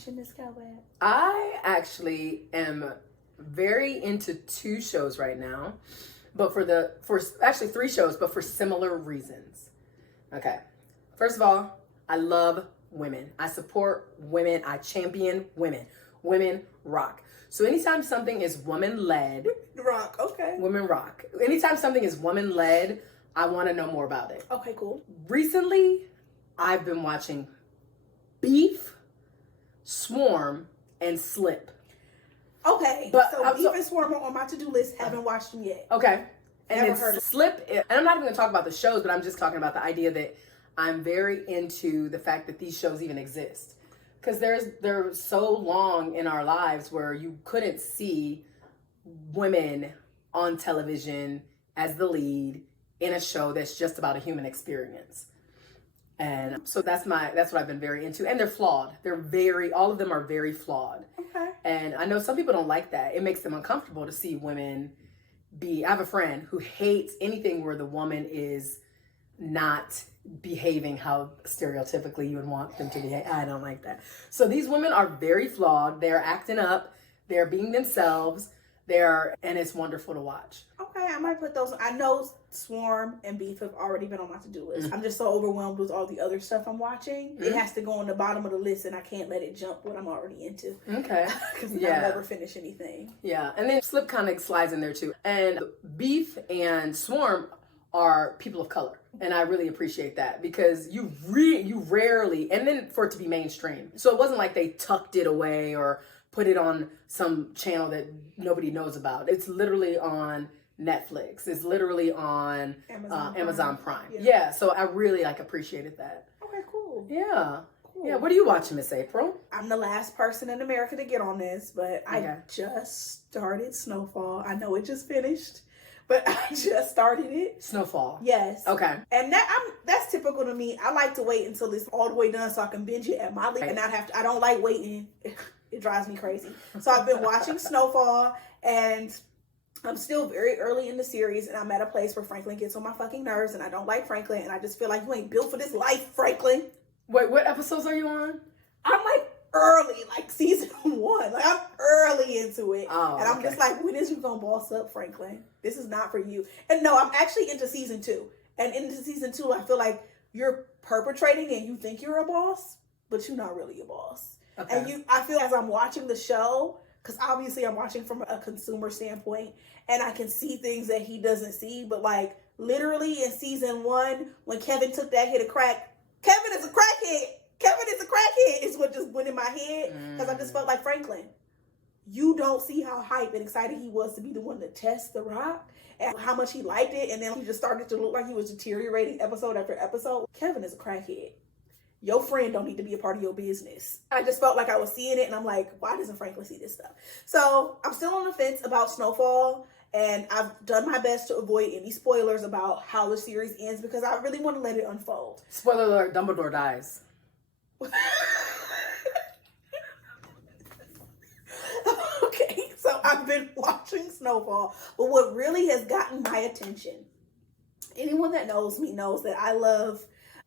watching, Miss Kelvette? I actually am very into 2 shows right now, but for actually 3 shows, but for similar reasons. Okay. First of all, I love women. I support women. I champion women. Women rock. So anytime something is woman-led, Rock, okay. women rock. Anytime something is woman-led, I want to know more about it. Okay, cool. Recently, I've been watching Beef, Swarm, and Slip. Okay, But so Beef and Swarm are on my to-do list. Haven't watched them yet. Okay. And Never then heard of Slip, and I'm not even going to talk about the shows, but I'm just talking about the idea that I'm very into the fact that these shows even exist. Because they're so long in our lives where you couldn't see women on television as the lead in a show that's just about a human experience. And so that's what I've been very into. And they're flawed. All of them are very flawed. Okay. And I know some people don't like that. It makes them uncomfortable to see women I have a friend who hates anything where the woman is not behaving how stereotypically you would want them to behave. I don't like that. So these women are very flawed. They're acting up. They're being themselves. And it's wonderful to watch. Okay, I might put those. I know Swarm and Beef have already been on my to-do list. Mm-hmm. I'm just so overwhelmed with all the other stuff I'm watching. Mm-hmm. It has to go on the bottom of the list, and I can't let it jump what I'm already into. Okay. Because I'll never finish anything. Yeah, and then Slip kind of slides in there too. And Beef and Swarm are people of color. And I really appreciate that because you rarely, and then for it to be mainstream. So it wasn't like they tucked it away or put it on some channel that nobody knows about. It's literally on Netflix. It's literally on Amazon Prime. Yeah, so I really appreciated that. Okay, cool. Yeah. Cool. Yeah, what are you watching, Miss April? I'm the last person in America to get on this, but I just started Snowfall. I know it just finished, but I just started it. Snowfall. Yes. Okay. And that's typical to me. I like to wait until it's all the way done so I can binge it at my leisure and not have to. I don't like waiting. It drives me crazy. So I've been watching Snowfall, and I'm still very early in the series, and I'm at a place where Franklin gets on my fucking nerves, and I don't like Franklin, and I just feel like you ain't built for this life, Franklin. Wait, what episodes are you on? I'm early, season 1. I'm early into it. Oh, and I'm just when is you gonna boss up, Franklin? This is not for you. And no, I'm actually into season 2. And into season 2, I feel like you're perpetrating and you think you're a boss, but you're not really a boss. Okay. And I feel as I'm watching the show, because obviously I'm watching from a consumer standpoint, and I can see things that he doesn't see, but literally in season 1, when Kevin took that hit of crack, Kevin is a crackhead is what just went in my head, because I just felt like, Franklin, you don't see how hype and excited he was to be the one to test the rock and how much he liked it, and then he just started to look like he was deteriorating episode after episode. Kevin is a crackhead. Your friend don't need to be a part of your business. I just felt like I was seeing it, and I'm like, why doesn't Franklin see this stuff? So I'm still on the fence about Snowfall, and I've done my best to avoid any spoilers about how the series ends because I really want to let it unfold. Spoiler alert, Dumbledore dies. Okay, so I've been watching Snowfall, but what really has gotten my attention, anyone that knows me knows that I love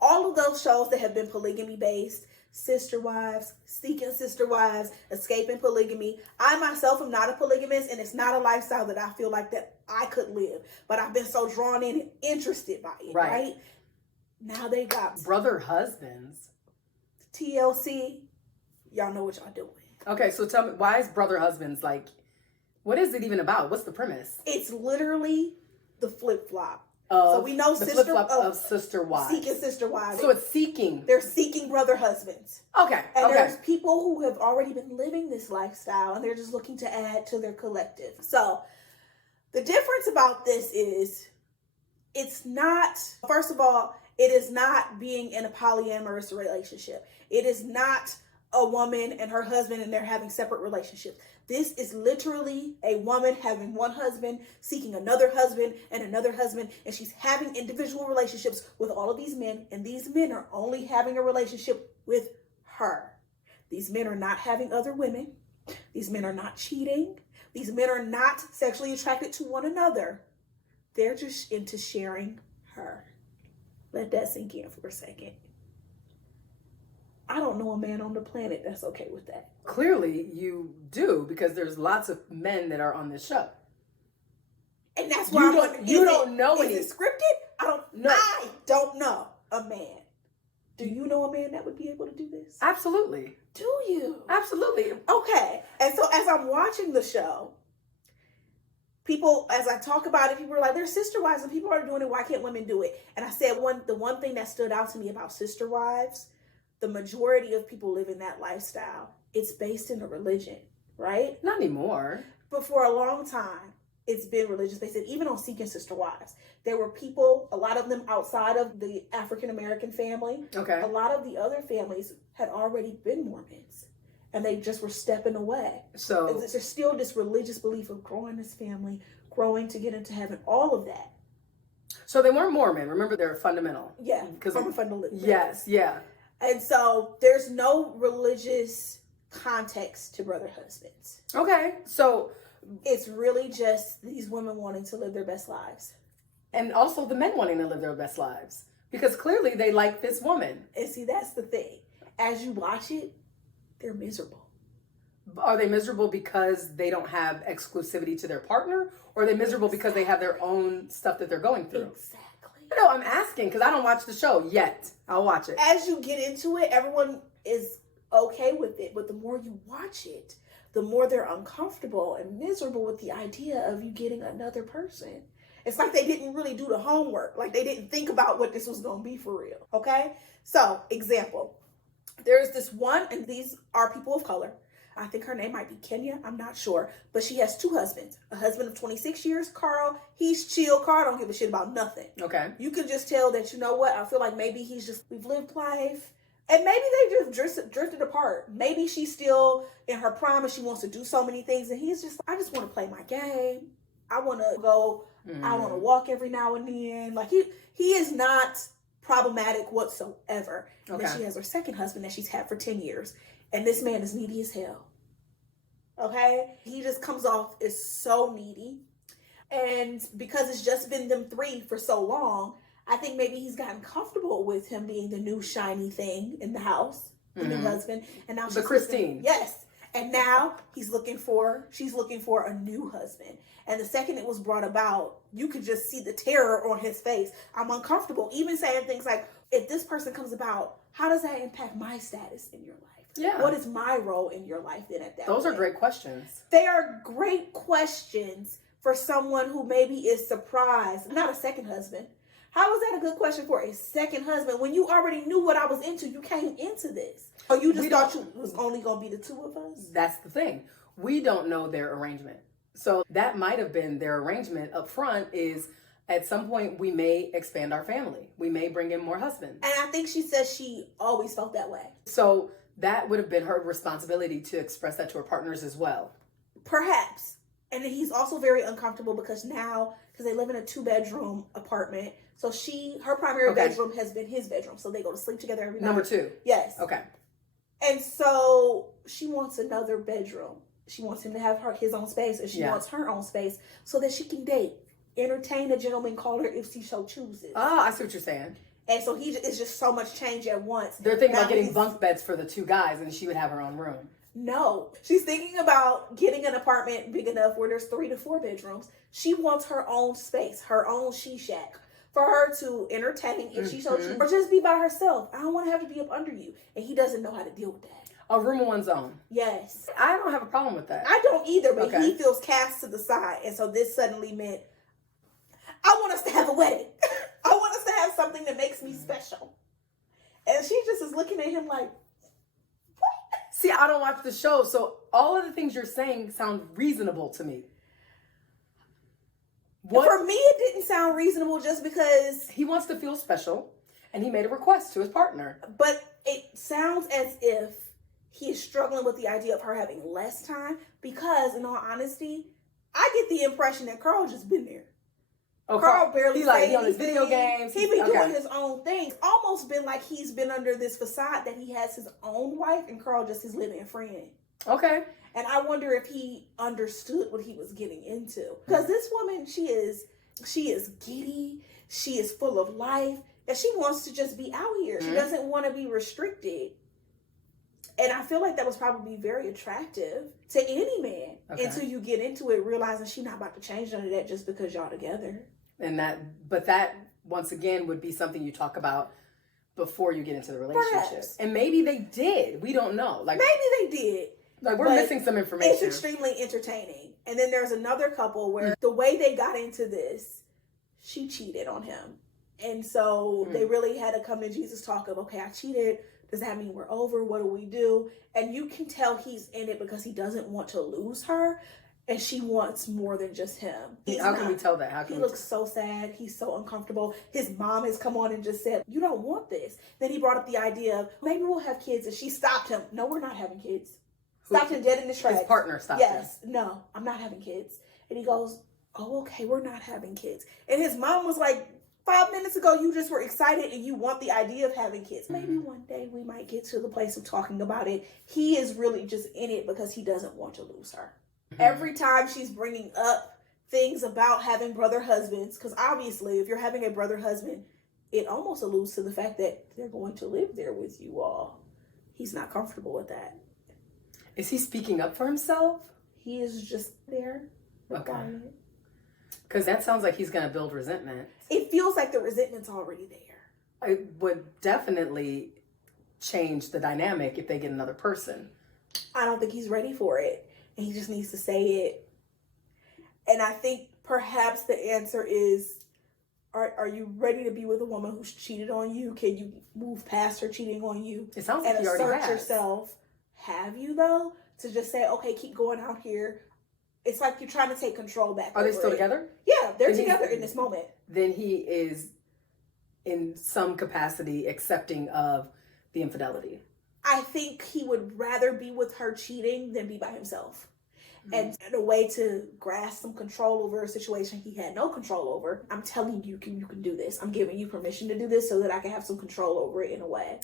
all of those shows that have been polygamy based, Sister Wives, Seeking Sister Wives, Escaping Polygamy. I myself am not a polygamist, and it's not a lifestyle that I feel like that I could live, but I've been so drawn in and interested by it, right? Now they got Brother Husbands. TLC. Y'all know what y'all doing. Okay, so tell me, why is Brother Husbands what is it even about? What's the premise? It's literally the flip-flop. So we know the flip-flop of Sister Wives. Seeking Sister Wives. So it's seeking. They're seeking brother husbands. Okay. And there's people who have already been living this lifestyle, and they're just looking to add to their collective. So the difference about this is it's not, first of all, it is not being in a polyamorous relationship. It is not a woman and her husband and they're having separate relationships. This is literally a woman having one husband, seeking another husband, and she's having individual relationships with all of these men, and these men are only having a relationship with her. These men are not having other women. These men are not cheating. These men are not sexually attracted to one another. They're just into sharing her. Let that sink in for a second. I don't know a man on the planet that's okay with that. Clearly you do, because there's lots of men that are on this show. And that's why you don't know any. Is it scripted? I don't know a man. Do you know a man that would be able to do this? Absolutely. Do you? Absolutely. Okay. And so as I'm watching the show, people, as I talk about it, people are like, they're sister wives and people are doing it. Why can't women do it? And I said, the one thing that stood out to me about sister wives, the majority of people live in that lifestyle. It's based in a religion, right? Not anymore. But for a long time, it's been religious based. And even on Seeking Sister Wives, there were people, a lot of them outside of the African-American family. Okay. A lot of the other families had already been Mormons. And they just were stepping away. So there's still this religious belief of growing this family, growing to get into heaven, all of that. So they weren't Mormon. Remember, they're fundamental. Yeah, from a fundamental. Yes, yeah. And so there's no religious context to brother husbands. Okay, so it's really just these women wanting to live their best lives. And also the men wanting to live their best lives. Because clearly they like this woman. And see, that's the thing. As you watch it, they're miserable. Are they miserable because they don't have exclusivity to their partner? Or are they miserable because they have their own stuff that they're going through? Exactly. No, I'm asking because I don't watch the show yet. I'll watch it. As you get into it, everyone is okay with it. But the more you watch it, the more they're uncomfortable and miserable with the idea of you getting another person. It's like they didn't really do the homework. Like they didn't think about what this was going to be for real. Okay? So, example. There's this one, and these are people of color. I think her name might be Kenya. I'm not sure. But she has two husbands. A husband of 26 years, Carl. He's chill. Carl don't give a shit about nothing. Okay. You can just tell that, you know what? I feel like maybe we've lived life. And maybe they just drifted apart. Maybe she's still in her prime and she wants to do so many things. And he's just, I just want to play my game. I want to go. I want to walk every now and then. Like he is not problematic whatsoever. And Okay. then she has her second husband that she's had for 10 years. And this man is needy as hell. Okay? He just comes off as so needy. And because it's just been them three for so long, I think maybe he's gotten comfortable with him being the new shiny thing in the house, the new husband. And now she's Christine. Yes. And now she's looking for a new husband. And the second it was brought about, you could just see the terror on his face. I'm uncomfortable. Even saying things like, if this person comes about, how does that impact my status in your life? Yeah. What is my role in your life then at that point? Those are great questions. They are great questions for someone who maybe is surprised. Not a second husband. How is that a good question for a second husband when you already knew what I was into? You came into this. Or you just thought it was only going to be the two of us? That's the thing. We don't know their arrangement. So that might have been their arrangement up front is at some point we may expand our family. We may bring in more husbands. And I think she says she always felt that way. So that would have been her responsibility to express that to her partners as well. Perhaps. And he's also very uncomfortable because they live in a 2-bedroom apartment. So her primary bedroom has been his bedroom. So they go to sleep together every night. Number 2. Yes. Okay. And so she wants another bedroom. She wants him to have his own space, and she wants her own space so that she can date, entertain a gentleman caller if she so chooses. Oh, I see what you're saying. And so it's just so much change at once. They're thinking about getting bunk beds for the 2 guys, and she would have her own room. No. She's thinking about getting an apartment big enough where there's 3 to 4 bedrooms. She wants her own space, her own she-shack, for her to entertain if she so chooses, or just be by herself. I don't want to have to be up under you. And he doesn't know how to deal with that. A room of one's own. Yes. I don't have a problem with that. I don't either, but he feels cast to the side. And so this suddenly meant, I want us to have a wedding. I want us to have something that makes me special. And she just is looking at him like, what? See, I don't watch the show, so all of the things you're saying sound reasonable to me. For me, it didn't sound reasonable just because he wants to feel special, and he made a request to his partner. But it sounds as if he is struggling with the idea of her having less time because, in all honesty, I get the impression that Carl just been there. Oh, Carl barely he on his video games. He been doing his own thing. Almost been like he's been under this facade that he has his own wife and Carl just his living friend. Okay. And I wonder if he understood what he was getting into. Because this woman, she is giddy. She is full of life. And she wants to just be out here. She doesn't want to be restricted And I feel like that was probably very attractive to any man until you get into it, realizing she's not about to change none of that just because y'all together. And that once again would be something you talk about before you get into the relationship. Perhaps. And maybe they did. We don't know. Like maybe they did. Like we're missing some information. It's extremely entertaining. And then there's another couple where the way they got into this, she cheated on him. And so they really had to come to Jesus talk of, okay, I cheated. Does that mean we're over? What do we do? And you can tell he's in it because he doesn't want to lose her. And she wants more than just him. How can we tell that? He looks so sad. He's so uncomfortable. His mom has come on and just said, you don't want this. Then he brought up the idea of, maybe we'll have kids. And she stopped him. No, we're not having kids. Stopped him dead in his tracks. His partner stopped him. Yes. No, I'm not having kids. And he goes, oh, okay, we're not having kids. And his mom was like, 5 minutes ago, you just were excited and you want the idea of having kids. Maybe one day we might get to the place of talking about it. He is really just in it because he doesn't want to lose her. Every time she's bringing up things about having brother husbands, because obviously if you're having a brother husband, it almost alludes to the fact that they're going to live there with you all. He's not comfortable with that. Is he speaking up for himself? He is just there. Okay. Because that sounds like he's going to build resentment. It feels like the resentment's already there. It would definitely change the dynamic if they get another person. I don't think he's ready for it. And he just needs to say it. And I think perhaps the answer is, are you ready to be with a woman who's cheated on you? Can you move past her cheating on you? It sounds like he already has. And assert yourself. Have you, though? To just say, okay, keep going out here. It's like you're trying to take control back. Are they still together? Yeah, they're together in this moment. Then he is, in some capacity, accepting of the infidelity. I think he would rather be with her cheating than be by himself. And in a way to grasp some control over a situation he had no control over, I'm telling you, you can do this. I'm giving you permission to do this so that I can have some control over it in a way.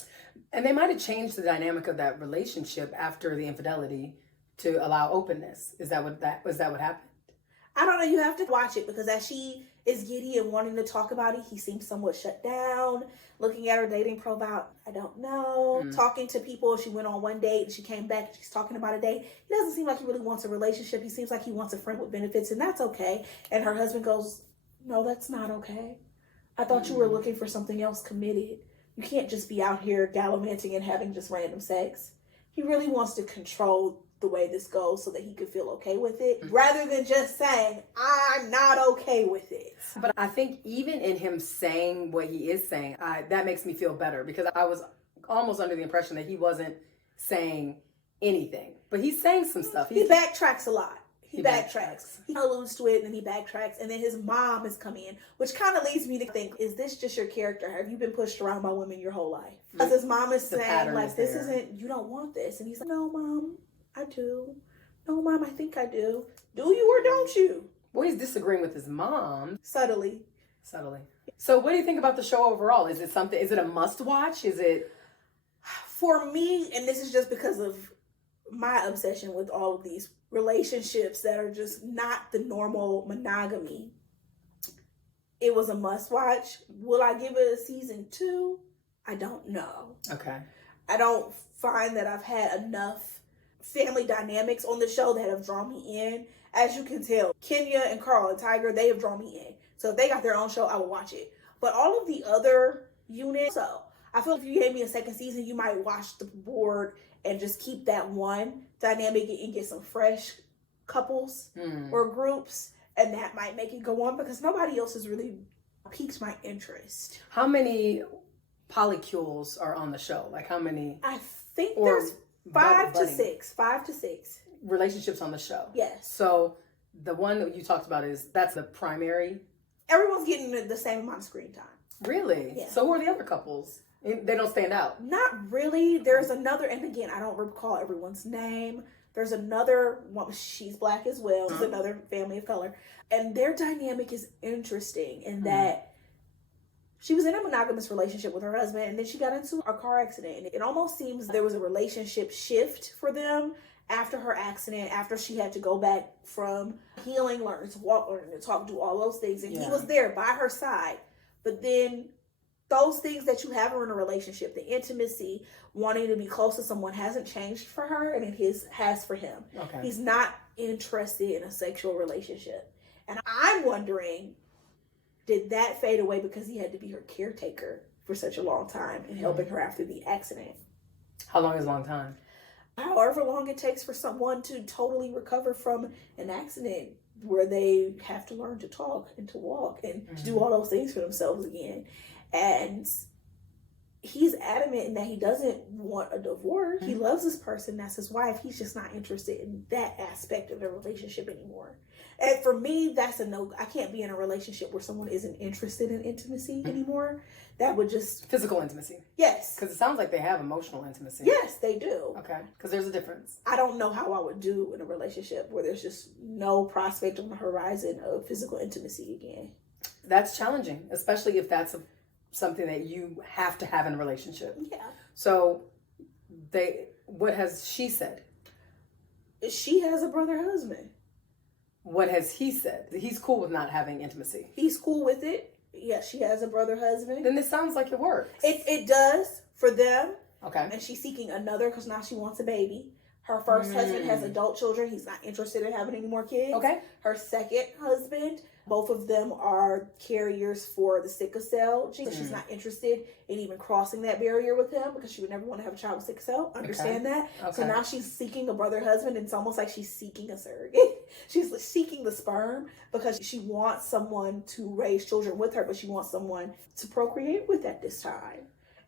And they might have changed the dynamic of that relationship after the infidelity to allow openness. Is that what happened? I don't know. You have to watch it because as she is giddy and wanting to talk about it, he seems somewhat shut down. Looking at her dating profile, I don't know. Talking to people, she went on one date and she came back and she's talking about a date. He doesn't seem like he really wants a relationship. He seems like he wants a friend with benefits, and that's okay. And her husband goes, no, that's not okay. I thought you were looking for something else committed. You can't just be out here gallivanting and having just random sex. He really wants to control the way this goes so that he could feel okay with it rather than just saying, I'm not okay with it. But I think even in him saying what he is saying, that makes me feel better because I was almost under the impression that he wasn't saying anything. But he's saying some stuff. He backtracks a lot. He backtracks. He alludes to it and then he backtracks. And then his mom has come in, which kind of leads me to think, is this just your character? Have you been pushed around by women your whole life? Because his mom is saying, like, this isn't, you don't want this. And he's like, no, Mom, I do. No, Mom, I think I do. Do you or don't you? Well, he's disagreeing with his mom. Subtly. So what do you think about the show overall? Is it a must watch? Is it? For me, and this is just because of my obsession with all of these relationships that are just not the normal monogamy, it was a must watch. Will I give it a season 2? I don't know. Okay. I don't find that I've had enough family dynamics on the show that have drawn me in. As you can tell, Kenya and Carl and Tiger, they have drawn me in. So if they got their own show, I will watch it. But all of the other units, so I feel if you gave me a second season, you might watch the board and just keep that one dynamic and get some fresh couples or groups. And that might make it go on because nobody else has really piqued my interest. How many polycules are on the show? Like how many? I think there's 5 to 6. 5 to 6 relationships on the show. Yes. So the one that you talked about that's the primary. Everyone's getting the same amount of screen time. Really? Yeah. So who are the other couples? They don't stand out. Not really. There's another, and again, I don't recall everyone's name. There's another one. She's Black as well. There's another family of color, and their dynamic is interesting in that she was in a monogamous relationship with her husband, and then she got into a car accident. And it almost seems there was a relationship shift for them after her accident, after she had to go back from healing, learning to walk, learning to talk, do all those things. And he was there by her side. But then those things that you have in a relationship, the intimacy, wanting to be close to someone, hasn't changed for her, and it has for him. Okay. He's not interested in a sexual relationship. And I'm wondering, did that fade away because he had to be her caretaker for such a long time and helping her after the accident? How long is a long time? However long it takes for someone to totally recover from an accident where they have to learn to talk and to walk and to do all those things for themselves again. And he's adamant in that he doesn't want a divorce. He loves this person. That's his wife. He's just not interested in that aspect of the relationship anymore. And for me, that's a no. I can't be in a relationship where someone isn't interested in intimacy anymore. That would just... Physical intimacy. Yes. Because it sounds like they have emotional intimacy. Yes, they do. Okay. Because there's a difference. I don't know how I would do in a relationship where there's just no prospect on the horizon of physical intimacy again. That's challenging, especially if that's something that you have to have in a relationship. Yeah. So, what has she said? She has a brother husband. What has he said? He's cool with not having intimacy. He's cool with it. Yeah, she has a brother husband. Then this sounds like it works. It does for them. Okay. And she's seeking another because now she wants a baby. Her first husband has adult children. He's not interested in having any more kids. Okay. Her second husband, both of them are carriers for the sickle cell gene. She's not interested in even crossing that barrier with him because she would never want to have a child with sickle cell. Understand that? Okay. So now she's seeking a brother husband, and it's almost like she's seeking a surrogate. She's seeking the sperm because she wants someone to raise children with her, but she wants someone to procreate with at this time.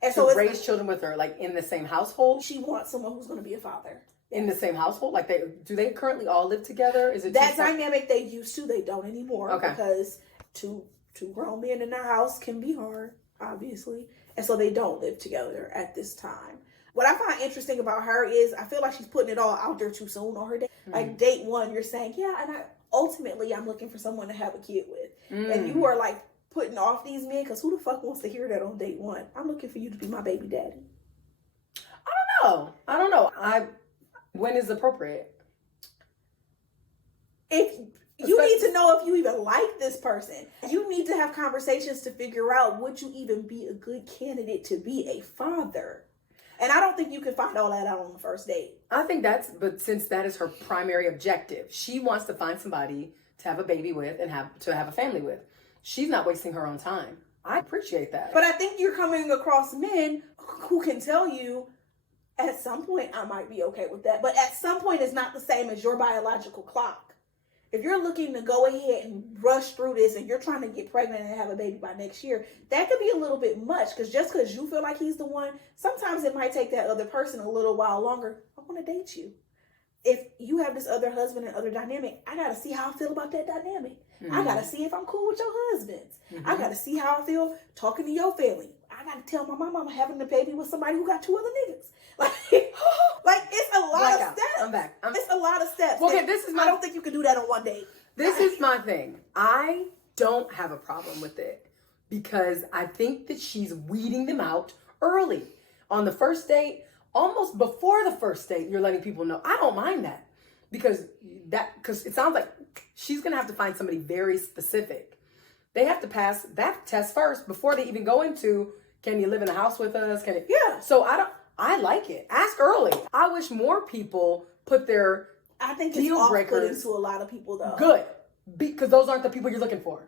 And so raise children with her, like in the same household? She wants someone who's going to be a father. In the same household? Like do they currently all live together? Is it that dynamic they used to, they don't anymore. Okay. Because two grown men in their house can be hard, obviously. And so they don't live together at this time. What I find interesting about her is I feel like she's putting it all out there too soon on her date. Like date one, you're saying, yeah, and ultimately I'm looking for someone to have a kid with. And you are like putting off these men because who the fuck wants to hear that on date one? I'm looking for you to be my baby daddy. I don't know. When is appropriate? If you need to know if you even like this person. You need to have conversations to figure out, would you even be a good candidate to be a father? And I don't think you can find all that out on the first date. I think but since that is her primary objective, she wants to find somebody to have a baby with and have a family with. She's not wasting her own time. I appreciate that. But I think you're coming across men who can tell you, at some point, I might be okay with that. But at some point, it's not the same as your biological clock. If you're looking to go ahead and rush through this and you're trying to get pregnant and have a baby by next year, that could be a little bit much. Because just because you feel like he's the one, sometimes it might take that other person a little while longer. I want to date you. If you have this other husband and other dynamic, I got to see how I feel about that dynamic. I got to see if I'm cool with your husbands. I got to see how I feel talking to your family. I got to tell my mom I'm having a baby with somebody who got 2 other niggas. Like it's a lot of steps. I'm back. It's a lot of steps. Okay, I don't think you can do that on one date. This is my thing. I don't have a problem with it because I think that she's weeding them out early. On the first date, almost before the first date, you're letting people know. I don't mind that because it sounds like she's going to have to find somebody very specific. They have to pass that test first before they even go into, can you live in a house with us? Yeah. So I like it. Ask early. I wish more people put their I think deal it's breakers off-putting to a lot of people though. Good. Because those aren't the people you're looking for.